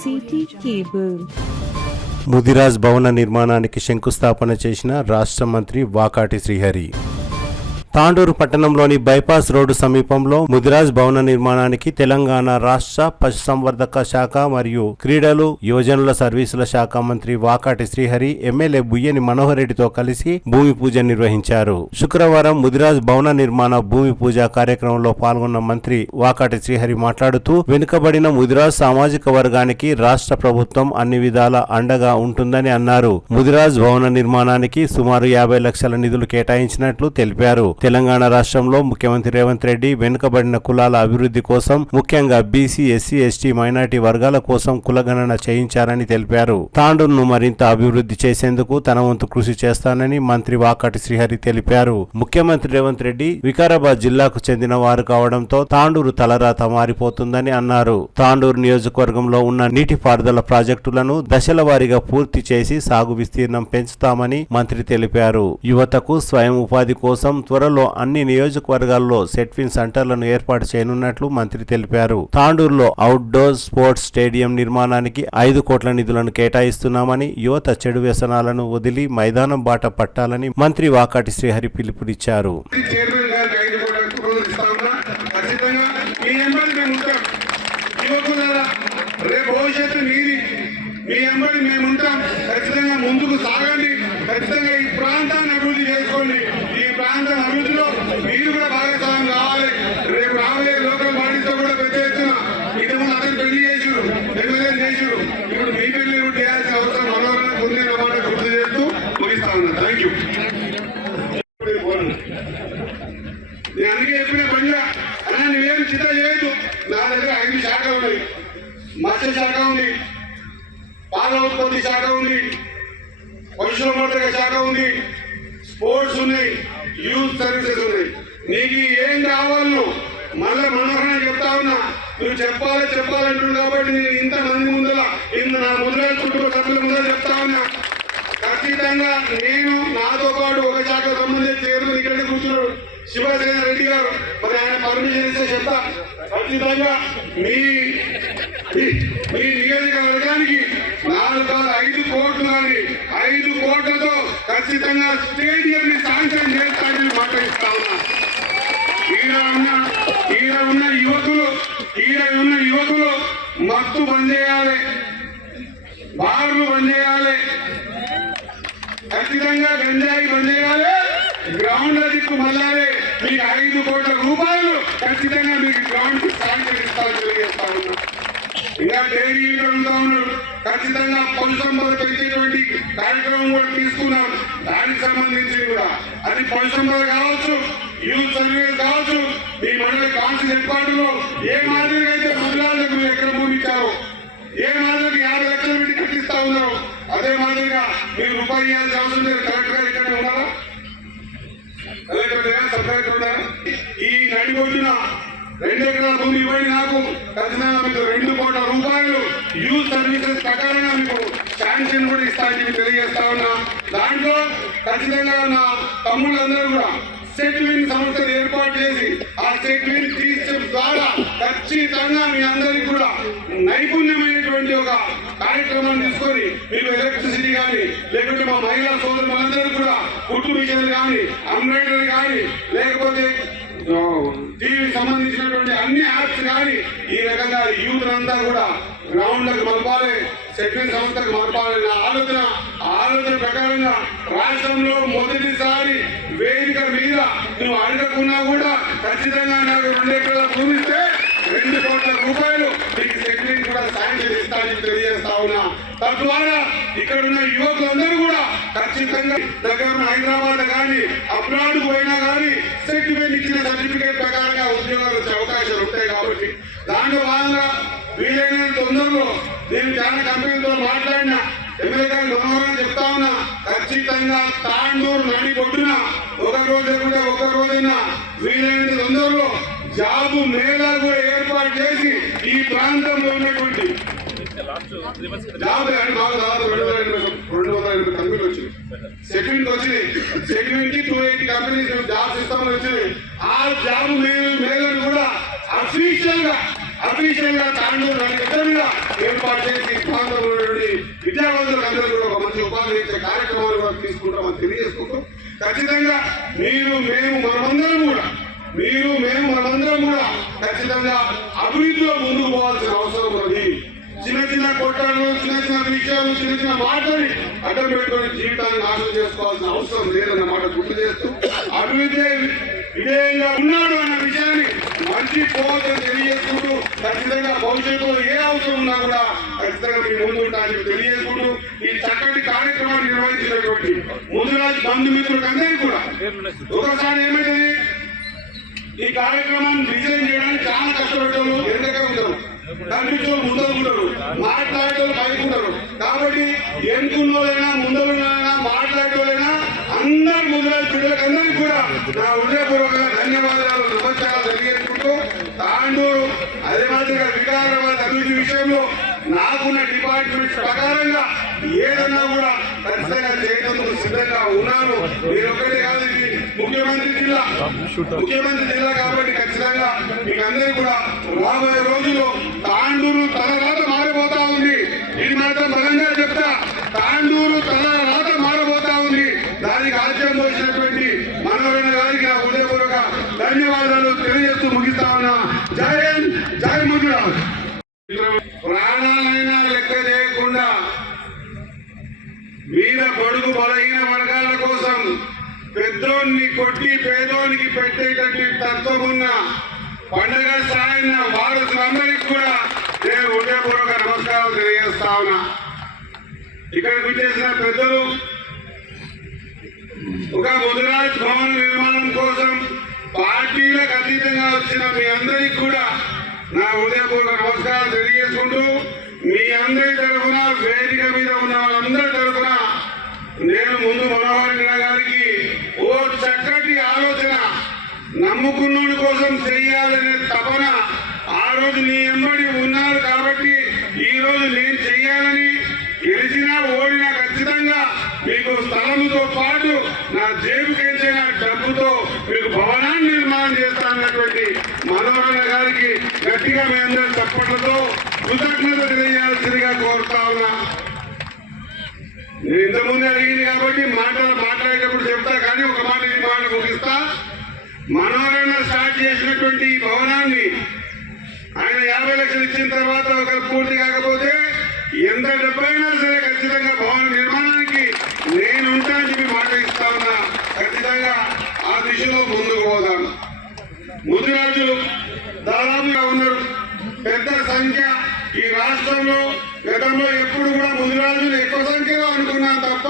City cable. Mudiraj భవన నిర్మాణానికి శంకుస్థాపన చేసిన రాష్ట్ర మంత్రి వాకాటి శ్రీహరి. తాండూరు పట్టణంలోని బైపాస్ రోడ్డు సమీపంలో ముదిరాజ్ భవన నిర్మాణానికి తెలంగాణ రాష్ట్ర పశుసంవర్ధక శాఖ మరియు క్రీడలు యువజనుల సర్వీసుల శాఖ మంత్రి వాకాటి శ్రీహరి ఎమ్మెల్యే బుయ్యని మనోహర్ రెడ్డితో కలిసి భూమి పూజ నిర్వహించారు. శుక్రవారం ముదిరాజ్ భవన నిర్మాణ భూమి పూజ కార్యక్రమంలో పాల్గొన్న మంత్రి వాకాటి శ్రీహరి మాట్లాడుతూ వెనుకబడిన ముదిరాజ్ సామాజిక వర్గానికి రాష్ట్ర ప్రభుత్వం అన్ని విధాల అండగా ఉంటుందని అన్నారు. ముదిరాజ్ భవన నిర్మాణానికి సుమారు 50 లక్షల నిధులు కేటాయించినట్లు తెలిపారు. తెలంగాణ రాష్ట్రంలో ముఖ్యమంత్రి రేవంత్ రెడ్డి వెనుకబడిన కులాల అభివృద్ధి కోసం ముఖ్యంగా బీసీ, ఎస్సీ, ఎస్టీ, మైనార్టీ వర్గాల కోసం కులగణన చేయించారని తెలిపారు. తాండూరును మరింత అభివృద్ధి చేసేందుకు తన వంతు కృషి చేస్తానని మంత్రి వాకాటి శ్రీహరి తెలిపారు. ముఖ్యమంత్రి రేవంత్ రెడ్డి వికారాబాద్ జిల్లాకు చెందిన వారు కావడంతో తాండూరు తలరాత మారిపోతుందని అన్నారు. తాండూరు నియోజకవర్గంలో ఉన్న నీటిపారుదల ప్రాజెక్టులను దశల వారీగా పూర్తి చేసి సాగు విస్తీర్ణం పెంచుతామని మంత్రి తెలిపారు. యువతకు స్వయం ఉపాధి కోసం త్వరలో అన్ని నియోజకవర్గాల్లో సెట్ఫిన్ సెంటర్లను ఏర్పాటు చేయనున్నట్లు మంత్రి తెలిపారు. తాండూరులో అవుట్డోర్ స్పోర్ట్స్ స్టేడియం నిర్మాణానికి 5 కోట్ల నిధులను కేటాయిస్తున్నామని, యువత చెడు వ్యసనాలను వదిలి మైదానం బాట పట్టాలని మంత్రి వాకాటి శ్రీహరి పిలుపునిచ్చారు. ముందుకు సాగండి. ఖచ్చితంగా ఈ ప్రాంతాన్ని అభివృద్ధి చేసుకోండి. ఈ ప్రాంతం అభివృద్ధిలో మీరు కూడా భాగస్వామ్యం కావాలి. రేపు రాబోయే లోకల్ బాడీతో కూడా పెద్ద ఎత్తున ఇంతకుముందు అతను పెళ్లి చేసారు, ఎమ్మెల్యే చేసారు. ఇప్పుడు మీ పెళ్లి కూడా చేయాల్సిన అవసరం మనోహరంగా ముందే మాట గుర్తు చేస్తూ ముగిస్తా ఉన్నా. Thank you. నేను అందుకే చెప్పిన పనిగా అలా నువ్వేం చిత్త చేయొద్దు. నా దగ్గర 5 శాఖలు ఉన్నాయి. మత్స్య శాఖ ఉంది, పాల ఉత్పత్తి శాఖ ఉంది, పశుసంవర్ధక శాఖ ఉంది, స్పోర్ట్స్ ఉన్నాయి, యూత్ సర్వీసెస్ ఉన్నాయి. నీకు ఏం కావాలో మళ్ళీ మనోహరంగా చెప్తా ఉన్నా. నువ్వు చెప్పాలంటున్నావు కాబట్టి నేను ఇంతమంది ముందర నా ముద్ర కుటుంబ సభ్యుల ముందర చెప్తా ఉన్నా. ఖచ్చితంగా నేను నాతో పాటు ఒక శాఖ సంబంధించి చేరు ఇక్కడే కూర్చున్నాడు శివసేన రెడ్డి గారు. మరి ఆయన పర్మిషన్ ఇస్తే చెప్తా. ఖచ్చితంగా మీ నియోజకవర్గానికి 4-5 కోట్లు కానీ 5 కోట్లతో ఖచ్చితంగా స్టేడియం ని శాంక్షన్ చేస్తానని మాట ఇస్తా ఉన్నా. ఈడ ఉన్న యువకులు మత్తు బంద్ చేయాలి, బార్లు బంద్ చేయాలి, ఖచ్చితంగా గంజాయి బంద్ చేయాలి, గ్రౌండ్ల దిక్కు మళ్ళాలి. మీకు 5 కోట్ల రూపాయలు ఖచ్చితంగా మీకు గ్రౌండ్ కి శాంక్షన్ ఇస్తామని తెలియజేస్తా ఉన్నా. ఇంకా డైరీ ఉంటా ఉన్నాడు. ఖచ్చితంగా పశు సంపద పెంచేటువంటి కార్యక్రమం కూడా తీసుకున్నాం. దానికి సంబంధించి కూడా అది పశు సంపద కావచ్చు, యూత్ సర్వీస్ కావచ్చు, మీ మండల కౌన్సిల్ ఏర్పాటులో ఏ మాదిరిగా అయితే ముదిరాజులకు మీరు ఎక్కడ భూమి ఇచ్చారో, ఏ మాదిరిగా 50 లక్షల పెట్టి కట్టిస్తా ఉన్నారో అదే మాదిరిగా మీరు రూపాయి ఇవ్వాల్సిన అవసరం లేదు. కలెక్టర్ గారు ఇక్కడ ఉన్నారా? సబ్ కలెక్టర్ ఉన్నారా? ఈ నడిగొడ్డున 2 ఎకరాల భూమి ఇవ్వండి నాకు. ఖచ్చితంగా మీకు 2 కోట్ల రూపాయలు యూత్ సర్వీసెస్ ప్రకారంగా మీకు శాంక్షన్ కూడా ఇస్తానని తెలియజేస్తా ఉన్నా. దాంట్లో ఖచ్చితంగా నా తమ్ముళ్ళందరూ కూడా సెట్విన్ సంస్థలు ఏర్పాటు చేసి ఆ సెట్విన్ సిస్టమ్ ద్వారా ఖచ్చితంగా మీ అందరికీ కూడా నైపుణ్యమైనటువంటి ఒక కార్యక్రమాన్ని తీసుకొని మీరు ఎలక్ట్రిసిటీ కానీ లేకుంటే మా మహిళా సోదరులందరూ కూడా కుట్టు మిషన్లు కానీ ఎంబ్రాయిడరీ కానీ లేకపోతే టీవీకి సంబంధించినటువంటి అన్ని యాప్స్ కానీ ఈ రకంగా యూత్ అంతా కూడా గ్రౌండ్లకు మలపాలి, సెట్విన్ సంస్థకు మలపాలన్న ఆలోచన ప్రకారంగా రాష్ట్రంలో మొదటిసారి వేదిక మీద నువ్వు అడగకున్నా కూడా ఖచ్చితంగా నాకు 2 ఎకరాల భూమి ఇస్తే 2 కోట్ల రూపాయలు నీకు సెట్విన్ కూడా శాంక్షన్ ఇస్తానని తెలియజేస్తా ఉన్నా. తద్వారా ఇక్కడ ఉన్న యువకులందరూ కూడా ఖచ్చితంగా దగ్గర హైదరాబాద్ కానీ అబ్రాడ్ పోయినా కానీ సెట్విన్ ఇచ్చిన సర్టిఫికేట్ ప్రకారంగా ఉద్యోగాలు వచ్చే అవకాశాలు ఉంటాయి. కాబట్టి దాంట్లో భాగంగా వీలైన తొందరలో నేను చాలా కంపెనీతో మాట్లాడినా ఎమ్మెల్యే గారు గౌరవంగా చెప్తా ఉన్నా. ఖచ్చితంగా తాండూరు నడిగొడ్డున ఒక రోజైనా వీలైన తొందరలో జాబు మేళా కూడా ఏర్పాటు చేసి ఈ ప్రాంతంలో ఉన్నటువంటి జాబ్ మాకు దాదాపు 280 కంపెనీలు వచ్చినాయి. సెట్విన్ వచ్చినాయి. సెట్విన్ కి 280 కంపెనీస్ జాబ్స్ ఇస్తామని వచ్చినాయి. ఆ జాబ్ మేళను కూడా అఫీషియల్ గా తాండూరు ఏర్పాటు చేసి విద్యావంతులకు అందరూ కూడా ఒక మంచి ఉపాధి ఇచ్చే కార్యక్రమాలు కూడా తీసుకుంటామని తెలియజేసుకుంటూ ఖచ్చితంగా మనమందరం కూడా ఖచ్చితంగా అభివృద్ధిలో ముందుకు పోవాల్సిన అవసరం ఉన్నది. చిన్న చిన్న కొట్టాలు, చిన్న చిన్న విషయాలు, చిన్న చిన్న మాటని అడ్డం పెట్టుకుని జీవితాన్ని నాశనం చేసుకోవాల్సిన అవసరం లేదన్నమాట గుర్తు చేస్తూ అభివృద్ధి విధేయంగా ఉన్నాడు అన్న విషయాన్ని మర్చిపోవద్దని తెలియజేసుకుంటూ ఖచ్చితంగా భవిష్యత్తులో ఏ అవసరం ఉన్నా కూడా ఖచ్చితంగా మీ ముందు ఉంటానని తెలియజేసుకుంటూ ఈ చక్కటి కార్యక్రమాన్ని నిర్వహించినటువంటి ముదిరాజ్ బంధుమిత్రులకు అందరికీ కూడా ఒకసారి ఏమైతుంది, ఈ కార్యక్రమాన్ని డిజైన్ చేయడానికి చాలా కష్టపడేవాళ్ళు వెనక ఉంటారు, కనిపించేవాళ్ళు ముందరు ఉంటారు, మాట్లాడేవాళ్ళు పైకి ఉంటారు. కాబట్టి ఎన్నుకున్నోళ్ళైనా ముందరున్నైనా మాట్లాడేవాళ్ళైనా అందరు ముదిరాజ్ పిల్లలకు అందరికీ కూడా నా హృదయపూర్వక ధన్యవాదాలు నమస్కారాలు తెలియజేసుకుంటూ తాండూరు అదే మాదిరిగా వికారాబాద్ అభివృద్ధి విషయంలో నాకున్న డిపార్ట్మెంట్స్ ప్రకారంగా ఏదన్నా కూడా ఖచ్చితంగా చేయడానికి సిద్ధంగా ఉన్నాను. మీరు ఒక్కటే కాదు, ఇది ముఖ్యమంత్రి జిల్లా కాబట్టి ఖచ్చితంగా మీకు అందరికీ కూడా రాబోయే రోజుల్లో తాండూరు తన రాత మారిపోతా ఉంది. ఇది మాత్రం బలంగా చెప్తా, తాండూరు తన రాత మారబోతా ఉంది. దానికి ఆశ్చర్యం వచ్చినటువంటి మనోహరణ గారికి నా హృదయపూర్వక ధన్యవాదాలు తెలియజేస్తూ ముగిస్తా ఉన్నా. జై హింద్, జై ముదిరాజ్. ప్రాణాలైనా లెక్క చేయకుండా మీద బడుగు బలహీన వర్గాల కోసం పెద్దోన్ని కొట్టి పేదోనికి పెట్టేటట్టు తత్వం ఉన్న పండగ సాయన వారసులందరికీ కూడా నేను హృదయపూర్వక నమస్కారాలు తెలియజేస్తా ఉన్నా. ఇక్కడికి వచ్చేసిన పెద్దలు ఒక ముదిరాజ్ భవన నిర్మాణం కోసం పార్టీలకు అతీతంగా వచ్చిన మీ అందరికీ కూడా నా హృదయపూర్వక నమస్కారాలు తెలియజేసుకుంటూ మీ అందరి తరఫున వేదిక మీద ఉన్న వాళ్ళందరి తరఫున నేను ముందు మనోహర్ గారికి ఓ చక్కటి ఆలోచన, నమ్ముకున్నోడి కోసం చెయ్యాలనే తపన ఆ రోజు నీ ఎంబడి ఉన్నారు కాబట్టి ఈ రోజు నేను చెయ్యాలని, గెలిచినా ఓడినా ఖచ్చితంగా మీకు స్థలముతో పాటు నా జేబుకెళ్ళిన డబ్బుతో మీకు భవనాన్ని నిర్మాణం చేస్తానన్నటువంటి మనోహర గారికి గట్టిగా మీ అందరూ చప్పట్లతో కృతజ్ఞత తెలియజేయాల్సిందిగా కోరుతా ఉన్నా. నేను ఇంతకుముందే అడిగింది కాబట్టి మాట్లాడేటప్పుడు చెప్తా, కానీ ఒక మాట ఇది మాట ముగిస్తా. మనోహరణ స్టార్ట్ చేసినటువంటి ఈ భవనాన్ని ఆయన 50 లక్షలు ఇచ్చిన తర్వాత ఒకరు పూర్తి కాకపోతే ఎంత డబ్బైనా సరే ఖచ్చితంగా భవన నిర్మాణానికి నేను ఉంటానని చెప్పి మాట ఇస్తా ఉన్నా. ఖచ్చితంగా ఆ దిశలో ముందుకు పోదాం. ముదిరాజులు దాదాపుగా ఉన్నారు, పెద్ద సంఖ్య ఈ రాష్ట్రంలో. గతంలో ఎప్పుడు కూడా ముదిరాజులు ఎక్కువ సంఖ్యలో అనుకున్నాం తప్ప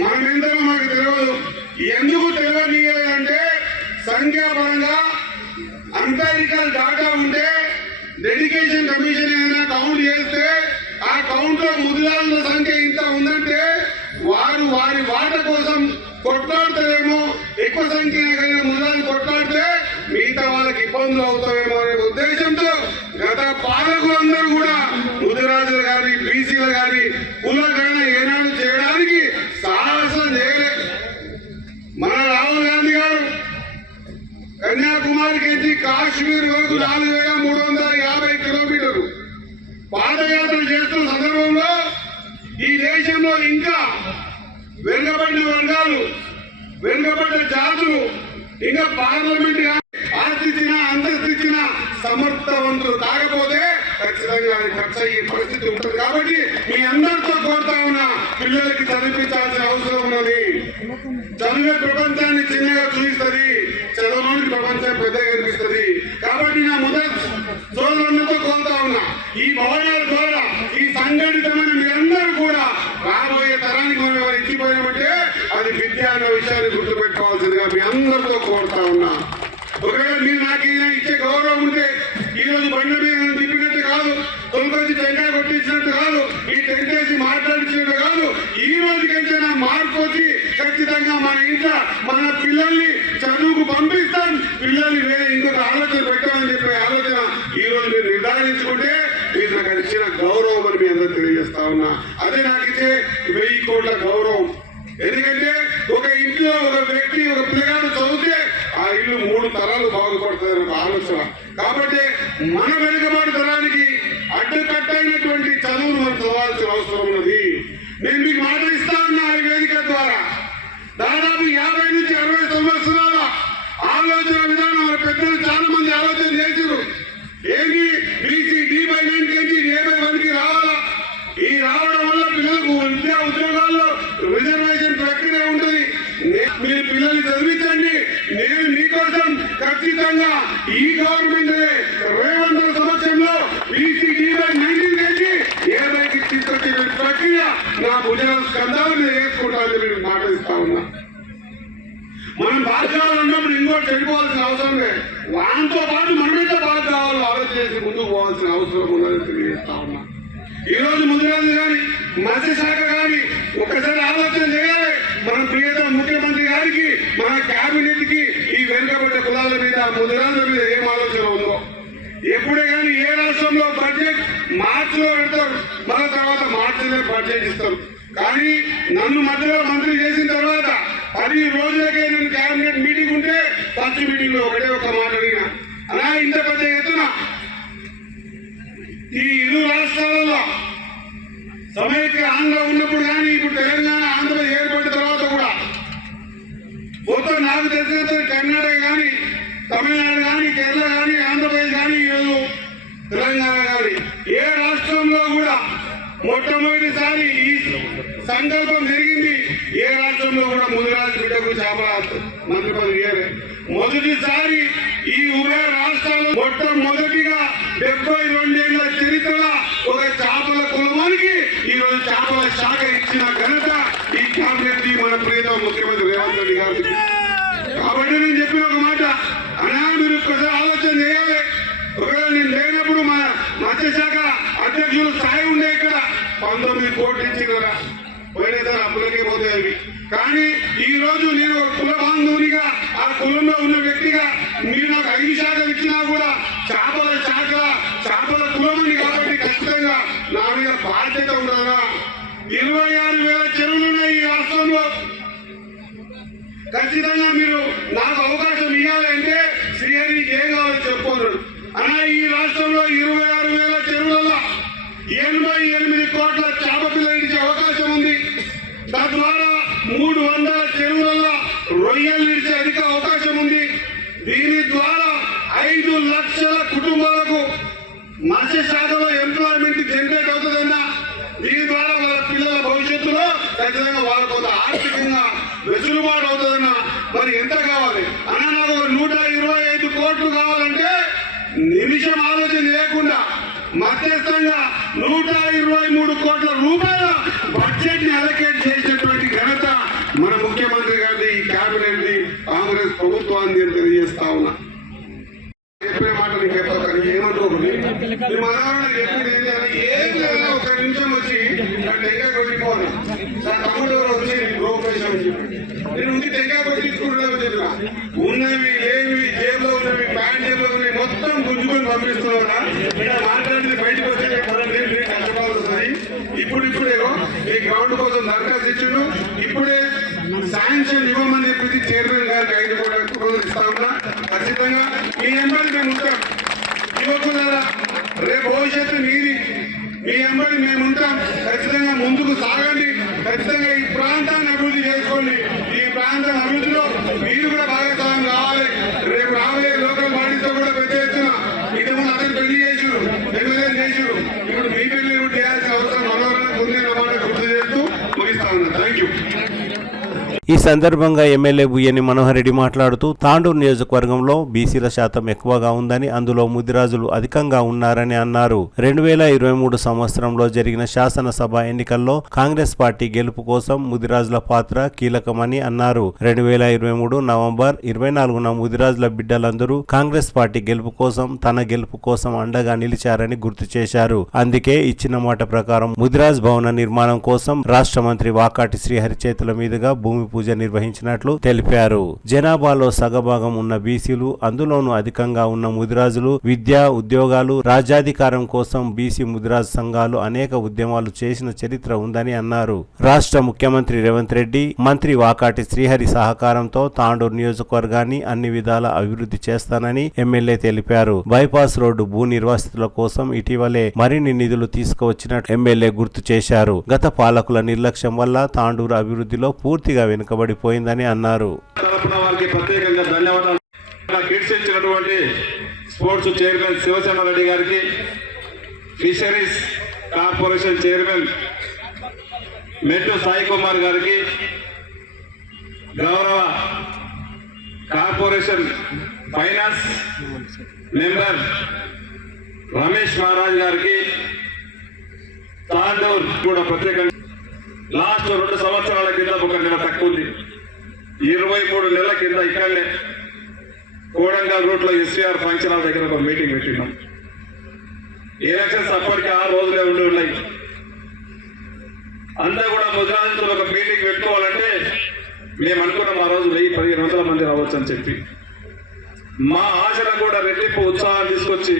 మనమెందరో మాకు తెలియదు. ఎందుకు తెలియనీయలేదంటే సంఖ్యాపరంగా అంపెరికల్ డాటా ఉంటే డెడికేషన్ కమిషన్ ఏదైనా కౌంట్ చేస్తే ఆ కౌంట్ లో ముదిరాజుల సంఖ్య ఇంత ఉందంటే వారు వారి వాట కోసం కొట్లాడతారేమో, ఎక్కువ సంఖ్య కలిగిన ముదిరాజులు కొట్లాడితే మిగతా వాళ్ళకి ఇబ్బందులు అవుతాయేమో అనే ఉద్దేశంతో గత పాలకులందరూ కూడా ముదిరాజులు కానీ బీసీలు కానీ కులగణన ఏనాడు చేయడానికి సాహసం చేయలేదు. మన రాహుల్ గాంధీ గారు కన్యాకుమారికి నుంచి కాశ్మీర్ వరకు 4350 కిలోమీటర్లు పాదయాత్రలు చేస్తున్న సందర్భంలో ఈ దేశంలో ఇంకా వెనుకబడిన వర్గాలు, వెనుకబడిన జాతులు ఇంకా పార్లమెంట్ ఆస్తిచ్చిన అంతస్తుచ్చిన సమర్థవంతులు కాకపోతే ఖచ్చితంగా అది ఖర్చు అయ్యే పరిస్థితి ఉంటుంది. కాబట్టి మీ అందరితో కోరుతా ఉన్నా, పిల్లలకి చదివించాల్సిన అవసరం ఉన్నది. చదివే ప్రపంచాన్ని చిన్నగా చూపిస్తుంది, చదవడానికి ప్రపంచం పెద్దగా కనిపిస్తుంది. కాబట్టి నా మొదటి సోదరులతో కోరుతా ఉన్నా, ఈ భవనాల ద్వారా ఈ సంఘటితమైన మీరందరూ కూడా రాబోయే తరానికి మనం ఎవరు ఇచ్చిపోయినామంటే అది విద్య అన్న విషయాన్ని గుర్తుపెట్టుకోవాల్సిందిగా మీ అందరితో కోరుతా ఉన్నా. ఒకవేళ మీరు నాకు ఇచ్చే గౌరవం ఉంటే ఈ రోజు బండ్ల మీద తిప్పినట్టు కాదు, తొలిపతి టెంకాయ కొట్టించినట్టు కాదు, ఈ టెంకేసి మాట్లాడించినట్టు కాదు, ఈ రోజుకైతే నా మార్పు వచ్చి ఖచ్చితంగా మన ఇంట్లో మన పిల్లల్ని చదువుకు పంపిస్తాం, పిల్లల్ని వేరే ఇంకొక ఆలోచన పెట్టామని చెప్పే ఆలోచన ఈ రోజు మీరు నిర్ధారించుకుంటే మీరు నాకు ఇచ్చిన గౌరవం అని మీ అందరూ తెలియజేస్తా ఉన్నా. అదే నాకు ఇచ్చే 1000 కోట్ల గౌరవం. ఎందుకంటే ఒక ఇంట్లో ఒక వ్యక్తి ఒక పిల్లగాడు చదివితే ఆ ఇల్లు 3 తరాలు బాగుపడుతుంది ఒక ఆలోచన. కాబట్టి మన వెనుకబాటు తరానికి అడ్డుకట్టైనటువంటి చదువును మనం చదవాల్సిన అవసరం ఉన్నది. ఖచ్చితంగా ఈ గవర్నమెంట్ రేవంత్ సమక్షంలో బీసీ డివైడ్ 19 తెచ్చి 50కి తీసుకొచ్చే ప్రక్రియ నా భుజాల స్కంధాలు వేసుకుంటానని నేను మాట ఇస్తా ఉన్నా. మనం బాధ్యతలు ఉన్నప్పుడు ఇంకోటి చెడిపోవాల్సిన అవసరం లేదు. వాటితో పాటు మనమైతే బాధ కావాలి ఆలోచన చేసి ముందుకు పోవాల్సిన అవసరం ఉందని తెలియజేస్తా ఉన్నా. ఈ రోజు ముదిరాజు కానీ మత్స్యశాఖ కానీ ఒక్కసారి ఆలోచన చేయాలి. మన ప్రియతమ ముఖ్యమంత్రి గారికి మన కేబినెట్ కి ఈ వెనుకబడ్డ కులాల మీద ముదిరాజుల మీద ఏం ఆలోచన ఉందో. ఎప్పుడే కానీ ఏ రాష్ట్రంలో బడ్జెట్ మార్చిలో పెడతారు, మళ్ళీ తర్వాత మార్చిలో బడ్జెట్ ఇస్తారు. కానీ నన్ను మధ్యలో మంత్రి చేసిన తర్వాత 10 రోజులకే నేను కేబినెట్ మీటింగ్ ఉంటే ఫస్ట్ మీటింగ్ లో ఒకటే ఒక మాట అడిగినా, అలా ఇంత పెద్ద ఎత్తున ఈ 2 రాష్ట్రాలలో సమైక్య ఆంధ్ర ఉన్నప్పుడు కానీ ఇప్పుడు తెలంగాణ ఆంధ్రప్రదేశ్ ఏర్పడిన తర్వాత కూడా మొత్తం నాకు తెలిసినంత కర్ణాటక కానీ తమిళనాడు కానీ కేరళ కానీ ఆంధ్రప్రదేశ్ కానీ ఈరోజు తెలంగాణ కానీ ఏ రాష్ట్రంలో కూడా మొట్టమొదటిసారి ఈ సంకల్పం జరిగింది. ఏ రాష్ట్రంలో కూడా ముదిరాజు బిడ్డకు చేపల మంత్రి పదవి ఇయ్యలే. మొదటిసారి ఈ ఉభయ రాష్ట్రాల్లో మొట్టమొదటిగా 72 ఏళ్ల చరిత్రలో ఒక చేపల కులమానికి ఈరోజు చేపల శాఖ ఇచ్చిన ఘనత ఈ కేబినెట్ మన ప్రియతమ ముఖ్యమంత్రి రేవంత్ రెడ్డి గారికి. కాబట్టి నేను చెప్పిన ఒక మాట, అన్నా మీరు ఒక్కసారి ఆలోచన చేయాలి. ఒకవేళ నేను లేనప్పుడు మన మత్స్యశాఖ అధ్యక్షులు స్థాయి ఉండే ఇక్కడ 19 కోట్లు ఇచ్చి కదా పోయినసారి అప్పులకే పోతాయి. కానీ ఈ రోజు నేను ఒక కుల బాంధవునిగా ఆ కులంలో ఉన్న వ్యక్తిగా మీరు నాకు 5 శాఖలు ఇచ్చినా కూడా చేపల శాఖ చేపల కులమని కాబట్టి ఖచ్చితంగా నా మీద బాధ్యత ఉండదా. 26,000 చెరువులు ఉన్నాయి ఈ రాష్ట్రంలో. ఖచ్చితంగా మీరు నాకు అవకాశం ఇవ్వాలి అంటే శ్రీహరికి ఏం కావాలో చెప్పుకున్నాడు. అలా ఈ రాష్ట్రంలో 26,000 చెరువులలో 88 కోట్ల చేప పిల్లలు ఇచ్చే అవకాశం ఉంది. తద్వారా 300 చెరువులలో రొయ్యలు ఇచ్చే అధిక అవకాశం ఉంది. దీని ద్వారా 5 లక్షల కుటుంబాలకు మత్స్యశాఖలో ఎంప్లాయ్మెంట్ జనరేట్ అవుతుందన్నా. దీని ద్వారా వాళ్ళ పిల్లల భవిష్యత్తులో ఖచ్చితంగా వాళ్ళ కొంత ఆర్థికంగా వెసులుబాటు అవుతుందన్నా. మరి ఎంత కావాలి అన్న? నాకు 125 కోట్లు కావాలంటే నిమిషం ఆలోచన చేయకుండా మధ్యస్థంగా 123 కోట్ల రూపాయల బడ్జెట్ ని అలకేట్ చేసినటువంటి ఘనత మన ముఖ్యమంత్రి గారి ఈ కేబినెట్ ని కాంగ్రెస్ ప్రభుత్వాన్ని నేను తెలియజేస్తా ఉన్నా. చెప్పిన మాట నీకు చెప్పాలి ఏమంటుంది మనవాళ్ళకి చెప్పింది ఏం చేయాలి? ఏం లేదా ఒక నిమిషం వచ్చి టెంకాయ కొట్టిపోవాలి. తమ్ముడు వచ్చి గృహప్రవేశం అని చెప్పి నేను ఉంది టెంకాయ కొట్టించుకుంటున్నాను చెప్పిన ఉన్నవి లేవి జేబులో ఉన్నవి ప్యాంట్ జేబులో ఉన్నవి మొత్తం గుంజుకొని పంపిస్తున్నారా? ఇక్కడ మాట్లాడింది బయటకు వచ్చే కష్టపడాల్సి వస్తుంది. ఇప్పుడేమో ఈ గ్రౌండ్ కోసం దరఖాస్తు ఇచ్చిండు. ఇప్పుడే శాంక్షన్ ఇవ్వమని చెప్పి చైర్మన్ గారికి 5 కోట్ల రూపాయలు ఇస్తా ఉన్నా. ఖచ్చితంగా మీ ఎంబడి మేము ఉంటాం. యువకులారా రేపు భవిష్యత్తు మీది, మీ ఎంబడి మేము ఉంటాం. ఖచ్చితంగా ముందుకు సాగండి. ఖచ్చితంగా ఈ ప్రాంతాన్ని అభివృద్ధి చేసుకోండి. ఈ ప్రాంతం అభివృద్ధిలో మీరు కూడా భాగస్వామ్యం కావాలి. రేపు రాబోయే లోకల్ బాడీతో కూడా పెద్ద ఎత్తున ఇంతకుముందు అతను పెళ్లి చేసారు, ఎమ్మెల్యే చేసారు. ఇప్పుడు మీ పెళ్లి కూడా చేయాల్సిన అవసరం మనోరంగా ఉందన్న మాట గుర్తు చేస్తూ ముగిస్తా ఉన్నా. Thank you. ఈ సందర్భంగా ఎమ్మెల్యే బుయ్యని మనోహర్ రెడ్డి మాట్లాడుతూ తాండూరు నియోజకవర్గంలో బీసీల శాతం ఎక్కువగా ఉందని, అందులో ముదిరాజులు అధికంగా ఉన్నారని అన్నారు. 2023 సంవత్సరంలో జరిగిన శాసనసభ ఎన్నికల్లో కాంగ్రెస్ పార్టీ గెలుపు కోసం ముదిరాజుల పాత్ర కీలకమని అన్నారు. 2023 నవంబర్ 24న ముదిరాజుల బిడ్డలందరూ కాంగ్రెస్ పార్టీ గెలుపు కోసం, తన గెలుపు కోసం అండగా నిలిచారని గుర్తు చేశారు. అందుకే ఇచ్చిన మాట ప్రకారం ముదిరాజ్ భవన నిర్మాణం కోసం రాష్ట్ర మంత్రి వాకాటి శ్రీహరి చేతుల మీదుగా భూమి పూజ నిర్వహించినట్లు తెలిపారు. జనాభాలో సగభాగం ఉన్న బీసీలు, అందులోనూ అధికంగా ఉన్న ముదిరాజులు విద్య, ఉద్యోగాలు, రాజ్యాధికారం కోసం బీసీ ముదిరాజు సంఘాలు అనేక ఉద్యమాలు చేసిన చరిత్ర ఉందని అన్నారు. రాష్ట్ర ముఖ్యమంత్రి రేవంత్ రెడ్డి, మంత్రి వాకాటి శ్రీహరి సహకారంతో తాండూరు నియోజకవర్గాన్ని అన్ని విధాల అభివృద్ధి చేస్తానని ఎమ్మెల్యే తెలిపారు. బైపాస్ రోడ్డు భూ నిర్వాసితుల కోసం ఇటీవలే మరిన్ని నిధులు తీసుకువచ్చినట్లు ఎమ్మెల్యే గుర్తు చేశారు. గత పాలకుల నిర్లక్ష్యం వల్ల తాండూరు అభివృద్ధిలో పూర్తిగా వెనుకబడిపోయిందని అన్నారు. వారికి ప్రత్యేకంగా ధన్యవాదాలు. కీర్తించినటువంటి స్పోర్ట్స్ చైర్మన్ శివసేన రెడ్డి గారికి, ఫిషరీస్ కార్పొరేషన్ చైర్మన్ మెట్టు సాయి కుమార్ గారికి, గౌరవ corporation finance member Ramesh Maharaj గారికి, తాండూర్ కూడా ప్రత్యేకంగా లాస్ట్ 2 సంవత్సరాల కింద 1 నెల తక్కువ ఉంది. 23 నెలల కింద ఇక్కడనే కోడంగల్ రూట్ లో ఎస్వీఆర్ ఫంక్షన్ హాల్ దగ్గర ఒక మీటింగ్ పెట్టినాం. ఎలక్షన్స్ అప్పటికి 6 రోజులే ఉండి ఉన్నాయి. అంతా కూడా ముద్రాజంతో ఒక మీటింగ్ పెట్టుకోవాలంటే మేము అనుకున్నాం ఆ రోజు 1000-1500 మంది రావచ్చు అని చెప్పి. మా ఆశను కూడా రెట్టింపు ఉత్సాహం తీసుకొచ్చి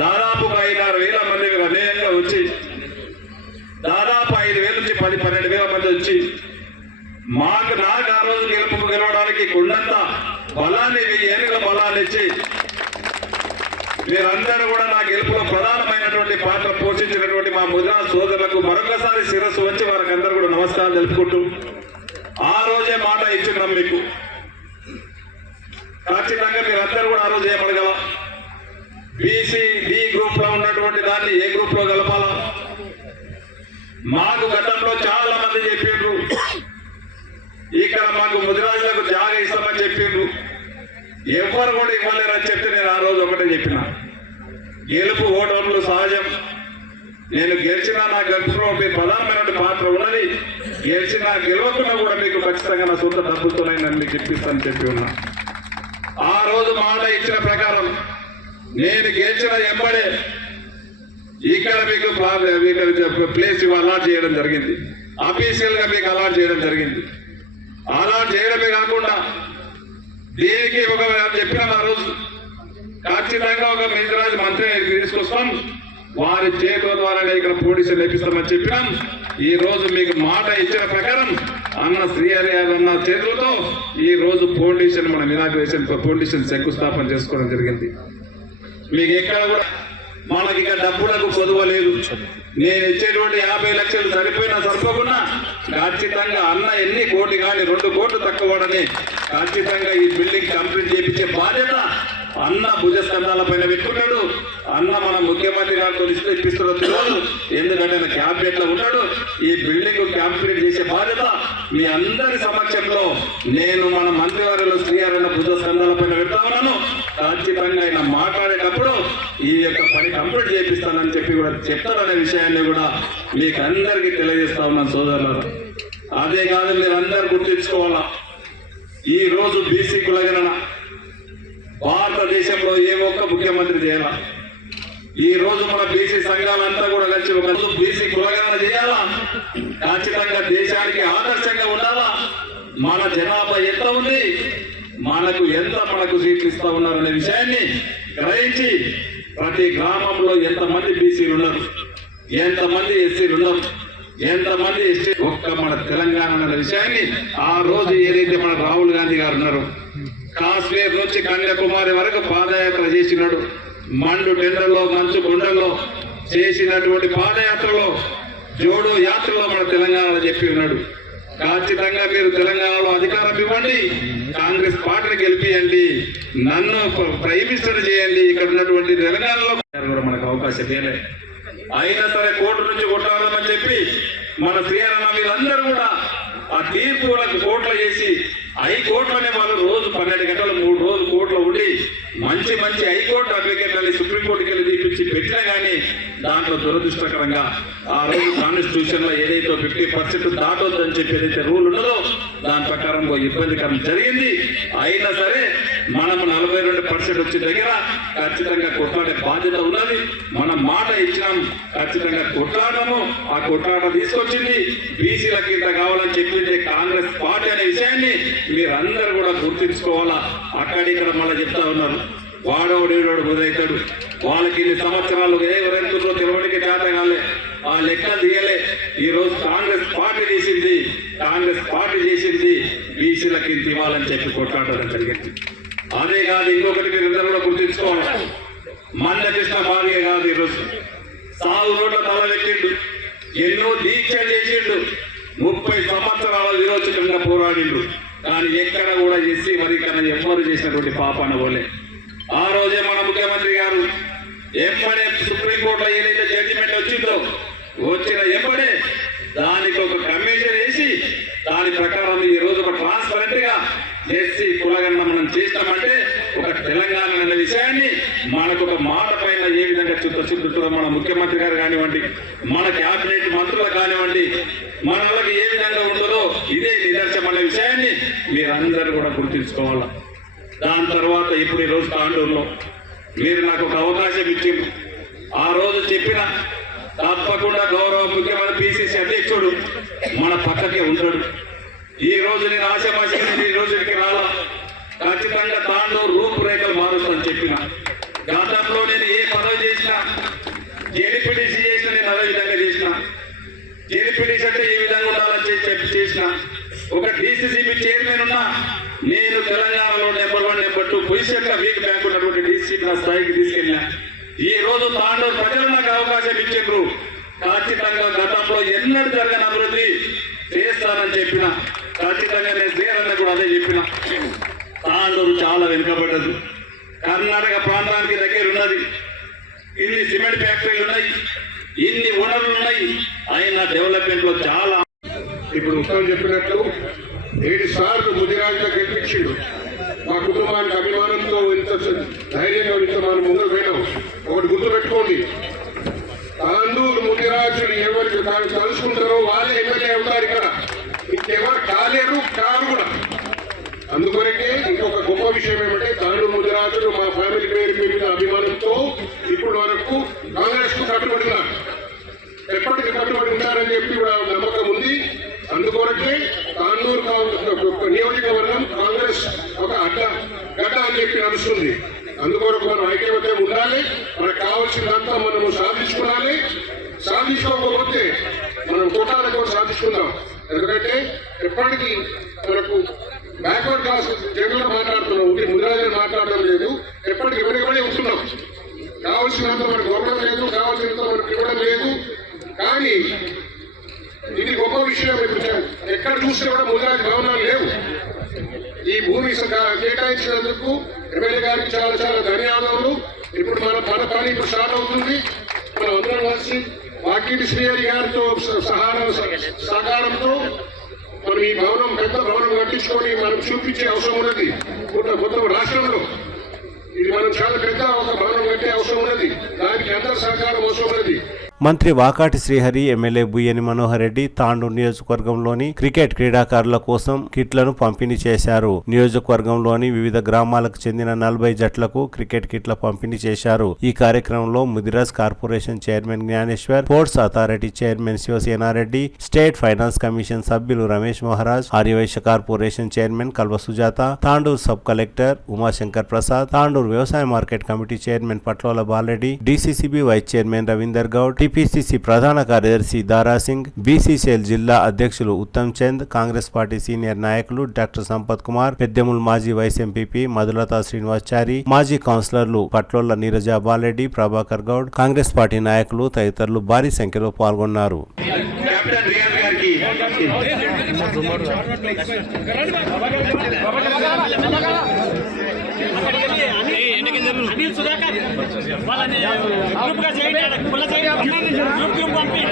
దాదాపుగా 5-6 వేల మంది అనేకంగా వచ్చి దాదాపు 5,000 నుంచి 10-12,000 మంది వచ్చి నాకు ఆ రోజు గెలవడానికి కొండంత బలాన్ని 1000 ఏళ్ళ బలాన్ని ఇచ్చి మీరందరూ కూడా నా గెలుపులో ప్రధానమైనటువంటి పాత్ర పోషించినటువంటి మా ముద్రా సోదరులకు మరొకసారి శిరస్సు వచ్చి వారికి అందరూ కూడా నమస్కారం తెలుపుకుంటూ ఆ రోజే మాట ఇచ్చినాం మీకు. ఖచ్చితంగా మీరందరూ కూడా ఆ రోజు ఏమడగల బీసీ బి గ్రూప్ లో ఉన్నటువంటి దాన్ని ఏ గ్రూప్ లో కలపాలా. మాకు గతంలో చాలా మంది చెప్పిండ్రు ఇక్కడ మాకు ముదిరాజులకు జాగ ఇస్తామని చెప్పిండ్రు. ఎవరు కూడా ఇవ్వలేరని చెప్తే నేను ఆ రోజు ఒకటే చెప్పిన, గెలుపు ఓటములు సహజం. నేను గెలిచినా నా గెలుపులో మీకు ప్రధానమైన పాత్ర ఉన్నది. గెలిచినా గెలవకుండా కూడా మీకు ఖచ్చితంగా నా సొంత డబ్బుతోనే నన్ను మీకు ఇప్పిస్తానని చెప్పి ఉన్నా. ఆ రోజు మాట ఇచ్చిన ప్రకారం నేను గెలిచిన ఎంబడే ఇక్కడ మీకు ప్లేస్ అలాట్ చేయడం జరిగింది. అఫీషియల్ గా మీకు అలాట్ చేయడం జరిగింది. అలాట్ చేయడమే కాకుండా దీనికి ఒక చెప్పిన ఆ రోజు ఖచ్చితంగా ఒక మిజరాజ్ మంత్రి తీసుకొస్తాం, వారి చేతుల ద్వారానే ఇక్కడ పొడిషన్ లేపిస్తామని చెప్పినాం. ఈ రోజు మీకు మాట ఇచ్చిన ప్రకారం అన్న శ్రీహరి అన్న చేతులతో ఈ రోజు ఫౌండేషన్ మనం ఇనాగ్రేషన్ ఫౌండేషన్ శంకుస్థాపన చేసుకోవడం జరిగింది. మీకు ఎక్కడ కూడా మనకి ఇక డబ్బులకు పొదవలేదు. నేను ఇచ్చేటువంటి 50 లక్షలు సరిపోయినా సరిపోకుండా ఖచ్చితంగా అన్న ఎన్ని కోటి కానీ 2 కోట్లు తక్కువడని ఖచ్చితంగా ఈ బిల్డింగ్ కంప్లీట్ చేయించే బాధ్యత అన్న భుజస్కంధాల పైన పెట్టుకున్నాడు. అన్న మన ముఖ్యమంత్రి గారితో ఇప్పిస్తున్న తెలియదు, ఎందుకంటే ఆయన క్యాబినెట్ లో ఉన్నాడు. ఈ బిల్డింగ్ కంప్లీట్ చేసే బాధ్యత మీ అందరి సమక్షంలో నేను మన మంత్రివర్యులు శ్రీహరి భుజస్కంధాల పైన పెడతా ఉన్నాను. ఖచ్చితంగా ఆయన మాట్లాడేటప్పుడు ఈ యొక్క పని కంప్లీట్ చేపిస్తానని చెప్పి కూడా చెప్తారనే విషయాన్ని కూడా మీకు అందరికీ తెలియజేస్తా ఉన్నాను సోదరులారా. అదే కాదు, మీరు అందరు గుర్తించుకోవాలా, ఈ రోజు బీసీ కులగణన భారతదేశంలో ఏ ఒక్క ముఖ్యమంత్రి చేయాల. ఈ రోజు మన బీసీ సంఘాలంతా కూడా కలిసి ఒక రోజు బీసీ కులగణన చేయాలా. ఖచ్చితంగా దేశానికి ఆదర్శంగా ఉండాలా. మన జనాభా ఎంత ఉంది, మనకు సీట్లు ఇస్తా ఉన్నారనే విషయాన్ని గ్రహించి ప్రతి గ్రామంలో ఎంతమంది బీసీలు ఉన్నారు, ఎంతమంది ఎస్సీలు ఉన్నారు, ఎంతమంది ఎస్టీ ఒక్క మన తెలంగాణ అనే విషయాన్ని ఆ రోజు ఏదైతే మన రాహుల్ గాంధీ గారు ఉన్నారు, కాశ్మీర్ నుంచి కన్యాకుమారి వరకు పాదయాత్ర చేసినాడు. మండు టెండర్లో మంచు గుండెల్లో చేసినటువంటి పాదయాత్రలో జోడో యాత్రలో మన తెలంగాణలో చెప్పి ఉన్నాడు. ఖచ్చితంగా మీరు తెలంగాణలో అధికారం ఇవ్వండి, కాంగ్రెస్ పార్టీని గెలిపియండి, నన్ను ప్రైమ్ మినిస్టర్ చేయండి. ఇక్కడ ఉన్నటువంటి తెలంగాణలో మనకు అవకాశం ఇవ్వలే. అయినా సరే కోర్టు నుంచి కొట్టాలని చెప్పి మన శ్రీహరణ వీళ్ళందరూ కూడా ఆ తీర్పులకు కోర్టులో చేసి హైకోర్టులోనే వాళ్ళు రోజు 12 గంటలు 3 రోజులు కోర్టులో ఉండి మంచి హైకోర్టు అడ్వకేట్లని సుప్రీంకోర్టుకి వెళ్ళి తీపిచ్చి పెట్టినా కానీ దాంట్లో దురదృష్టకరంగా ఆ రోజు కాన్స్టిట్యూషన్ లో ఏదైతే 50% దాటొద్దని చెప్పి ఏదైతే రూల్ ఉన్నదో దాని ప్రకారం ఇబ్బందికరం జరిగింది. అయినా సరే మనము 42% వచ్చిన దగ్గర ఖచ్చితంగా కొట్లాడే బాధ్యత ఉన్నది. మనం మాట ఇచ్చినాం, ఖచ్చితంగా కొట్లాడము. ఆ కొట్లాట తీసుకొచ్చింది బీసీల కింద కావాలని చెప్పింది కాంగ్రెస్ పార్టీ అనే విషయాన్ని మీరందరూ కూడా గుర్తించుకోవాలా. అక్కడిక్కడ మళ్ళీ చెప్తా ఉన్నారు, వాడోడు ఈడోడు బుధవుతాడు, వాళ్ళకి ఇన్ని సంవత్సరాలు ఎవరెందులో తెలవడికి చేత కాలే, ఆ లెక్కలు తీయలే. ఈ రోజు కాంగ్రెస్ పార్టీ చేసింది బీసీలకి ఇంత ఇవ్వాలని చెప్పి కొట్లాడడం జరిగింది. అదే కాదు, ఇంకొకటి మీరు అందరూ కూడా గుర్తించుకోవాలి, మందకృష్ణ భార్య కాదు, ఈరోజు సాగు రోడ్ల తల పెట్టిండు, ఎన్నో దీక్షలు చేసిండు, 30 సంవత్సరాల విరోచకంగా పోరాడిండు. కానీ ఎక్కడ కూడా చేసి వరీకరణ ఎవ్వరు చేసినటువంటి పాపాన పోలే. ఆ రోజే మన ముఖ్యమంత్రి గారు ఎంబడే సుప్రీంకోర్టులో ఏదైతే జడ్జిమెంట్ వచ్చిందో వచ్చిన ఎంబడే దానికి ఒక కమిషన్ వేసి దాని ప్రకారం ఈ రోజు ఒక ట్రాన్స్పరెంట్ గా ఎస్సీ కులగణన మనం చేస్తామంటే ఒక చిత్తశుద్ధితో మన ముఖ్యమంత్రి గారు కానివ్వండి, మన క్యాబినెట్ మంత్రులు కానివ్వండి, మన వాళ్ళకి ఏ విధంగా ఉంటుందో ఇదే నిదర్శనం అనే విషయాన్ని మీరందరూ కూడా గుర్తుంచుకోవాలి. దాని తర్వాత ఇప్పుడు ఈరోజు తాండూరులో మీరు నాకు ఒక అవకాశం ఇచ్చింది. ఆ రోజు చెప్పిన తప్పకుండా గౌరవ ముఖ్యమంత్రి పిసిసి అధ్యక్షుడు మన పక్కకే ఉంటాడు. ఈ రోజు నేను ఆశామాషిగా ఈ రోజుకి రాలా, ఖచ్చితంగా తాండూరు రూపురేఖలు మారుస్తానని చెప్పిన. గతంలో నేను ఏ పదవి చేసినా, జెడ్పీటీసీ చేసినా నేను అదే విధంగా చేసిన. జెడ్పీటీసీ అంటే ఏ విధంగా ఉండాలని చేసిన. ఒక డిసిసిబి చైర్మన్ ఉన్నా నేను తెలంగాణలో నెంబర్ 1, నెంబర్ 2 పొజిషన్గా వీక్ బ్యాంక్ ఉన్నటువంటి డిసిసిబి నా స్థాయికి తీసుకెళ్ళినా. ఈ రోజు తాండూరు ప్రజలు నాకు అవకాశం ఇచ్చారు. ఖచ్చితంగా గతంలో ఎన్నడూ జరగని అభివృద్ధి చేస్తానని చెప్పిన. ఖచ్చితంగా నేను దేరన్న కూడా అదే చెప్పిన. తాండూరు చాలా వెనుకబడ్డది, కర్ణాటక ప్రాంతానికి దగ్గర ఉన్నది. ఇన్ని సిమెంట్ ఫ్యాక్టరీలు ఉన్నాయి, ఇన్ని వనరులు ఉన్నాయి, అయినా డెవలప్మెంట్ లో చాలా. ఇప్పుడు ఉత్తరం చెప్పినట్లు 7 సార్లు ముదిరాజుగా గెలిపించిండు. మా కుటుంబానికి అభిమానంతో ఇంత ధైర్యంగా ఇంత మనం ముందుకు పోయినాం. ఒకటి గుర్తు పెట్టుకోండి, తాండూరు ముదిరాజులు ఎవరికి తలుసుకుంటారో వాళ్ళే ఎమ్మెల్యే అవుతారు. ఇక్కడ ఇంకెవరు కాలేరు, కాదు కూడా. అందుకొరకే ఇంకొక గొప్ప విషయం ఏమంటే, తాండూరు ముదిరాజులు మా ఫ్యామిలీ పేరు మీద అభిమానంతో ఇప్పుడు వరకు కాంగ్రెస్ కు కట్టుబడినారు. ఎప్పటికీ కట్టుబడి ఉంటారని చెప్పి కూడా నమ్మకం ఉంది. అందుకొరకే తాండూరు నియోజకవర్గం కాంగ్రెస్ ఒక గడ్డ అని చెప్పి నడుస్తుంది. అందుకొరకు మనం ఐక్యమత్యం ఉండాలి. మనకు కావాల్సిందంతా మనము సాధించుకోవాలి. సాధించుకోకపోతే మనం కోటాలకు కూడా సాధించుకుందాం. ఎందుకంటే ఎప్పటికీ మనకు బ్యాక్వర్డ్ క్లాస్ జనరల్ మాట్లాడుతున్నాం, ముదిరాజులు మాట్లాడడం లేదు. ఎప్పటికీ వెనుకబడి ఉంటున్నాం. కావాల్సినంత మనకు ఇవ్వడం లేదు, కావాల్సినంత మనకు ఇవ్వడం లేదు. కానీ ఇది గొప్ప విషయం. ఎక్కడ చూస్తే కూడా ముదిరాజు భవనాలు లేవు. ఈ భూమి కేటాయించినందుకు ఎమ్మెల్యే గారికి చాలా చాలా ధన్యవాదాలు. ఇప్పుడు మన పని ఇప్పుడు స్టార్ట్ అవుతుంది. మనం అందరం కలిసి వాకిటి శ్రీహరి గారితో సహకారంతో మనం ఈ భవనం, పెద్ద భవనం కట్టించుకొని మనం చూపించే అవసరం ఉన్నది. మొత్తం రాష్ట్రంలో ఇది మనం చాలా పెద్ద ఒక భవనం కట్టే అవసరం ఉన్నది. దానికి అందరి సహకారం అవసరం ఉన్నది. మంత్రి వాకాటి శ్రీహరి, ఎమ్మెల్యే బుయ్యని మనోహర్ రెడ్డి తాండూరు నియోజకవర్గంలోని క్రికెట్ క్రీడాకారుల కోసం కిట్లను పంపిణీ చేశారు. నియోజకవర్గంలోని వివిధ గ్రామాలకు చెందిన 40 జట్లకు క్రికెట్ కిట్ల పంపిణీ చేశారు. ఈ కార్యక్రమంలో Mudiraj corporation chairman Jnaneshwar, sports authority chairman Shiva Sena Reddy, state finance commission సభ్యులు Ramesh Maharaj, Arya Vysya corporation chairman Kalva Sujatha, Tandur sub collector Uma Shankar Prasad, Tandur వ్యవసాయ market committee chairman Patlola Bala Reddy, DCCB vice chairman Ravinder Goud, TPCC ప్రధాన కార్యదర్శి దారాసింగ్, బీసీసీఎల్ జిల్లా అధ్యక్షులు ఉత్తమ్ చంద్, కాంగ్రెస్ పార్టీ సీనియర్ నాయకులు డాక్టర్ సంపత్ కుమార్, పెద్దెముల్ మాజీ వైస్ ఎంపీపీ మధులతా శ్రీనివాచారి, మాజీ కౌన్సిలర్లు పట్లోళ్ల నీరజా బాలరెడ్డి, ప్రభాకర్ గౌడ్, కాంగ్రెస్ పార్టీ నాయకులు తదితరులు భారీ సంఖ్యలో పాల్గొన్నారు. అనిల్ సుధాకర్ వాళ్ళని గ్రూప్ గా చేయండి, కుల చేయండి, గ్రూప్ పంపి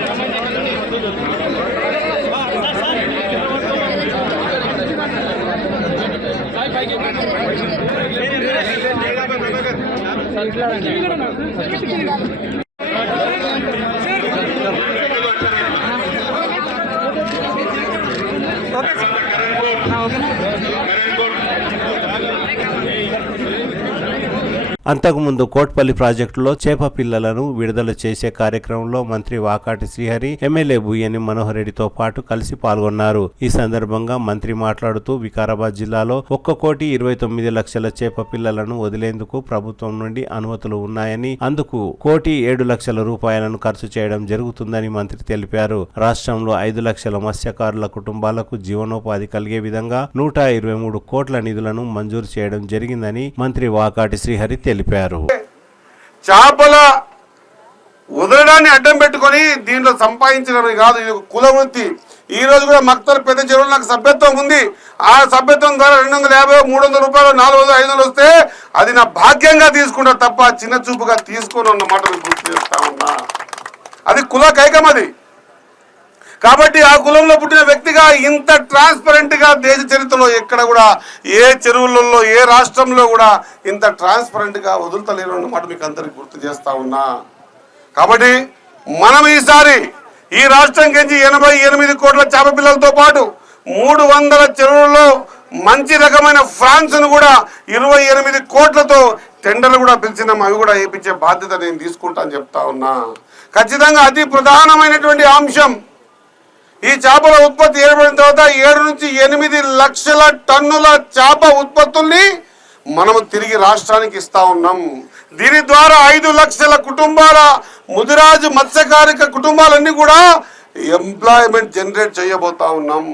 అంతకుముందు కోట్పల్లి ప్రాజెక్టులో చేప పిల్లలను విడుదల చేసే కార్యక్రమంలో మంత్రి వాకాటి శ్రీహరి, ఎమ్మెల్యే బుయ్యని మనోహర్ రెడ్డితో పాటు కలిసి పాల్గొన్నారు. ఈ సందర్భంగా మంత్రి మాట్లాడుతూ వికారాబాద్ జిల్లాలో 1,29,00,000 చేప పిల్లలను వదిలేందుకు ప్రభుత్వం నుండి అనుమతులు ఉన్నాయని, అందుకు 1,07,00,000 రూపాయలను ఖర్చు చేయడం జరుగుతుందని మంత్రి తెలిపారు. రాష్ట్రంలో 5 లక్షల మత్స్యకారుల కుటుంబాలకు జీవనోపాధి కలిగే విధంగా 123 కోట్ల నిధులను మంజూరు చేయడం జరిగిందని మంత్రి వాకాటి శ్రీహరి తెలిపారు. చేపల వదలడాన్ని అడ్డం పెట్టుకొని దీంట్లో సంపాదించడమే కాదు, ఇది కుల వృత్తి. ఈ రోజు కూడా మక్తల పెద్ద చెరువులు నాకు సభ్యత్వం ఉంది. ఆ సభ్యత్వం ద్వారా 250, 300 రూపాయలు, 400, 500 వస్తే అది నా భాగ్యంగా తీసుకుంటా తప్ప చిన్న చూపుగా తీసుకొని ఉన్న మాట గుర్తు చేస్తా ఉన్నా. అది కుల కైకం. అది కాబట్టి ఆ కులంలో పుట్టిన వ్యక్తిగా ఇంత ట్రాన్స్పరెంట్ గా దేశ చరిత్రలో ఎక్కడ కూడా ఏ చెరువులలో ఏ రాష్ట్రంలో కూడా ఇంత ట్రాన్స్పరెంట్ గా వదులుతలేరు అన్నమాట మీకు అందరికి గుర్తు చేస్తా ఉన్నా. కాబట్టి మనం ఈసారి ఈ రాష్ట్రం కించి 88 కోట్ల చేప పిల్లలతో పాటు 300 చెరువుల్లో మంచి రకమైన ఫ్రాన్స్ను కూడా 28 కోట్లతో టెండర్లు కూడా పిలిచినాం. అవి కూడా వేయించే బాధ్యత నేను తీసుకుంటాను చెప్తా ఉన్నా. ఖచ్చితంగా అతి ప్రధానమైనటువంటి అంశం, ఈ చేపల ఉత్పత్తి ఏర్పడిన తర్వాత 7 నుంచి 8 లక్షల టన్నుల చేప ఉత్పత్తుల్ని మనము తిరిగి రాష్ట్రానికి ఇస్తా ఉన్నాం. దీని ద్వారా 5 లక్షల కుటుంబాల ముదిరాజు మత్స్యకారిక కుటుంబాలన్నీ కూడా ఎంప్లాయ్మెంట్ జనరేట్ చేయబోతా ఉన్నాం.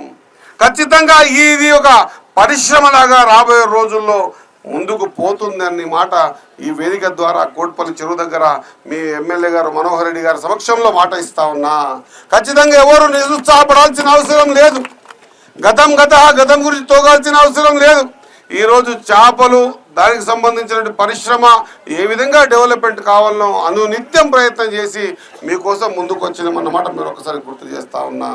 ఖచ్చితంగా ఇది ఒక పరిశ్రమలాగా రాబోయే రోజుల్లో ముందుకు పోతుందని మాట ఈ వేదిక ద్వారా కోట్పల్లి చెరువు దగ్గర మీ ఎమ్మెల్యే గారు మనోహర్ రెడ్డి గారి సమక్షంలో మాట ఇస్తా ఉన్నా. ఖచ్చితంగా ఎవరు నిరుత్సాహపడాల్సిన అవసరం లేదు. గతం గురించి తోగాల్సిన అవసరం లేదు. ఈరోజు చేపలు దానికి సంబంధించిన పరిశ్రమ ఏ విధంగా డెవలప్మెంట్ కావాలనో అనునిత్యం ప్రయత్నం చేసి మీకోసం ముందుకు వచ్చినామన్నమాట మీరు ఒకసారి గుర్తు చేస్తా ఉన్నా.